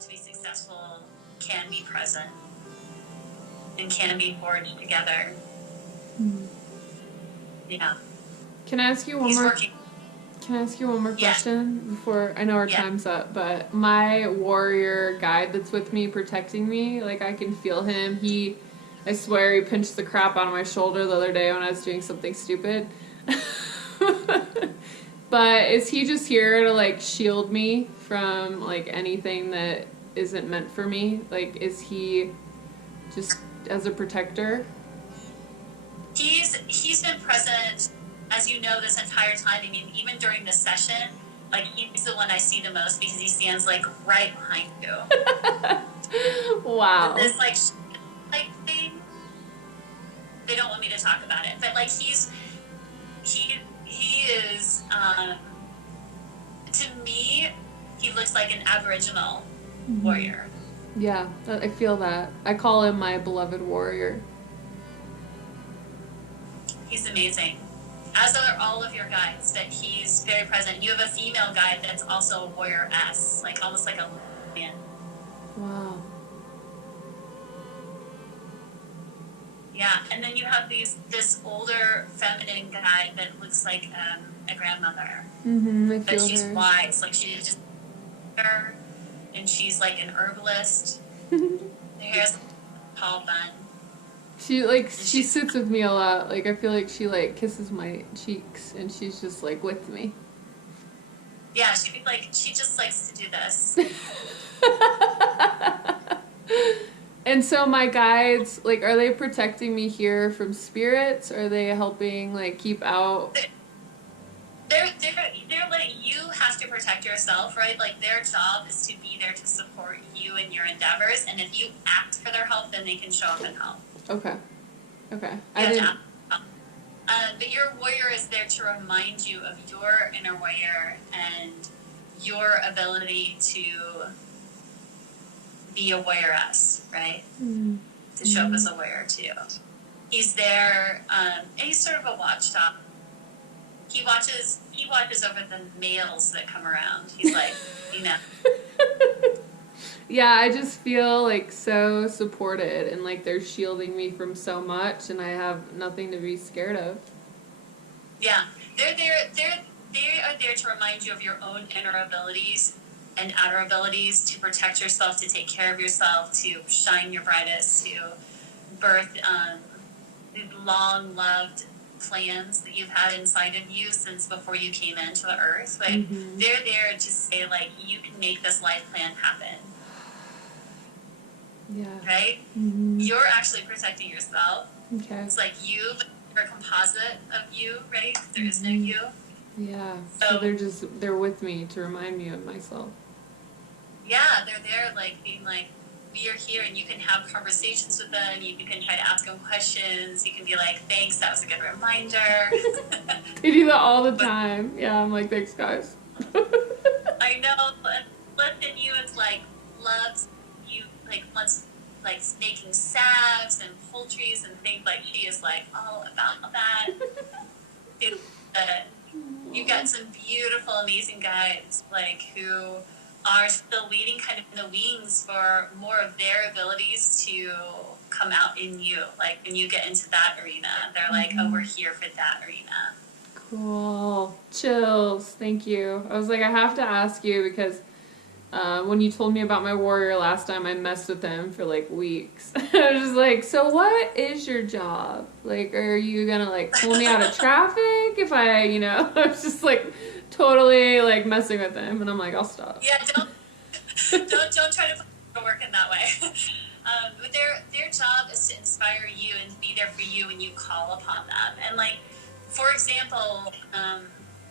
to be successful can be present and can be forged together. Yeah. Can I ask you one He's more? working. Can I ask you one more Yeah. question before I know our Yeah. time's up? But my warrior guide that's with me, protecting me, like I can feel him. I swear, he pinched the crap out of my shoulder the other day when I was doing something stupid. But is he just here to like shield me from like anything that isn't meant for me? Like, is he just as a protector? He's been present, as you know, this entire time. I mean, even during this session, like he's the one I see the most because he stands like right behind you. Wow. This like thing, they don't want me to talk about it, but like he is to me, he looks like an Aboriginal warrior. Yeah, I feel that. I call him my beloved warrior. He's amazing. As are all of your guides, but he's very present. You have a female guide that's also a warrior-esque, like almost like a man. Wow. Yeah, and then you have this older feminine guide that looks like a grandmother. I feel but she's her. wise, like she's just her, and she's like an herbalist. Her hair's tall bun. She sits with me a lot. Like I feel like she like kisses my cheeks and she's just like with me. Yeah, she just likes to do this. And so my guides, like, are they protecting me here from spirits? Are they helping like keep out? They're letting you have to protect yourself, right? Like their job is to be there to support you in your endeavors, and if you ask for their help, then they can show up and help. Okay. But your warrior is there to remind you of your inner warrior and your ability to be a warrioress, right? To show up as a warrior too. He's there, and he's sort of a watchdog. He watches over the males that come around. He's like, you know. Yeah, I just feel like so supported and like they're shielding me from so much and I have nothing to be scared of. Yeah. They are there to remind you of your own inner abilities and outer abilities to protect yourself, to take care of yourself, to shine your brightest, to birth long loved plans that you've had inside of you since before you came into the earth. Like they're there to say like you can make this life plan happen. Yeah. Right? You're actually protecting yourself. Okay. It's like you, but you're a composite of you, right? There is no you. Yeah. So they're with me to remind me of myself. Yeah, they're there like being like, we are here, and you can have conversations with them. You can try to ask them questions. You can be like, thanks, that was a good reminder. They do that all the time. Yeah, I'm like, thanks, guys. I know, but left in you is like loves you, like wants like making salves and poultries and things. Like she is like all about that. You've got some beautiful, amazing guides like who are still waiting kind of in the wings for more of their abilities to come out in you. Like when you get into that arena, they're like, oh, we're here for that arena. Cool. Chills. Thank you. I was like, I have to ask you because when you told me about my warrior last time, I messed with him for like weeks. I was just like, so what is your job? Like, are you gonna like pull me out of traffic if I, I was just like totally like messing with him, and I'm like, I'll stop. Yeah, don't try to work in that way. But their job is to inspire you and be there for you when you call upon them. And like, for example, I'm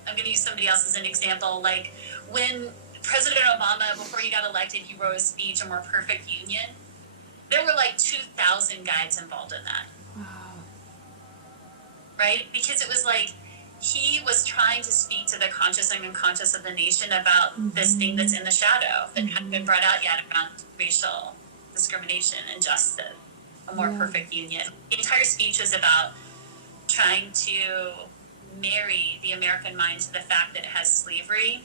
going to use somebody else as an example. Like when President Obama, before he got elected, he wrote a speech, A More Perfect Union. There were like 2,000 guides involved in that. Wow. Right? Because it was like, he was trying to speak to the conscious and unconscious of the nation about this thing that's in the shadow that hadn't been brought out yet around racial discrimination and justice, a more perfect union. The entire speech was about trying to marry the American mind to the fact that it has slavery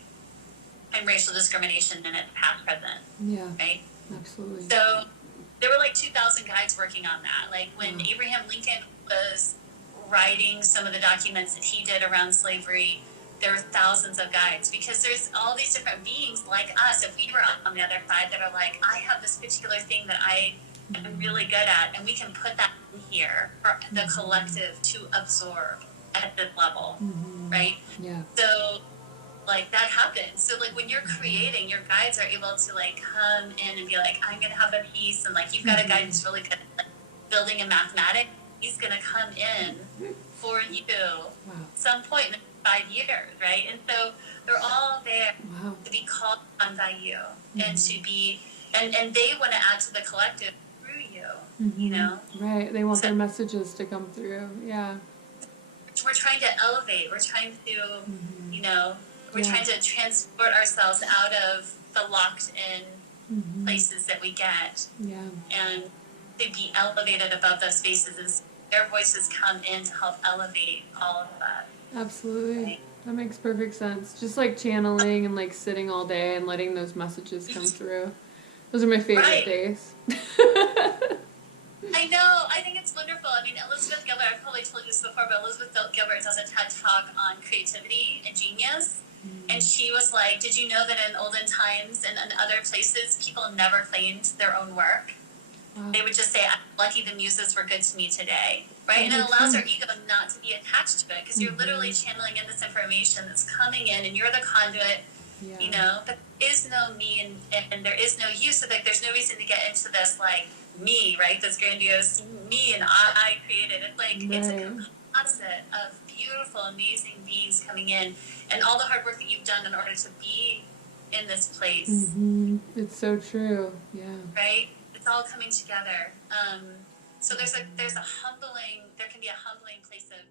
and racial discrimination in its past, present, Yeah, right? absolutely. So there were like 2,000 guides working on that. Like when Wow. Abraham Lincoln was writing some of the documents that he did around slavery, there were thousands of guides because there's all these different beings like us. If we were on the other side that are like, I have this particular thing that I am really good at, and we can put that in here for the collective to absorb at this level, right? Yeah. So like that happens. So like when you're creating, your guides are able to like come in and be like, I'm gonna have a piece, and like you've got a guide who's really good at like, building a mathematic. He's gonna come in for you Wow. some point in 5 years, right? And so they're all there Wow. to be called on by you and to be and they want to add to the collective through you, you know. Right. They want So- their messages to come through. Yeah. We're trying to elevate. We're trying to, you know, we're Yeah. trying to transport ourselves out of the locked in places that we get Yeah. and to be elevated above those spaces. And their voices come in to help elevate all of that. Absolutely. Right. That makes perfect sense. Just like channeling and like sitting all day and letting those messages come through. Those are my favorite Right. days. I know. I think it's wonderful. I mean, Elizabeth Gilbert, I've probably told you this before, but Elizabeth Gilbert does a TED Talk on creativity and genius. And she was like, did you know that in olden times and in other places, people never claimed their own work? Wow. They would just say, I'm lucky the muses were good to me today, right? And it makes allows our sense. ego not to be attached to it because you're literally channeling in this information that's coming in and you're the conduit, Yeah. you know, but there is no me and there is no you. So like, there's no reason to get into this like me, right? This grandiose me and I created. It's like, it's a Right. composite of beautiful, amazing beings coming in and all the hard work that you've done in order to be in this place, It's so true. Yeah. right? It's all coming together. So there can be a humbling place of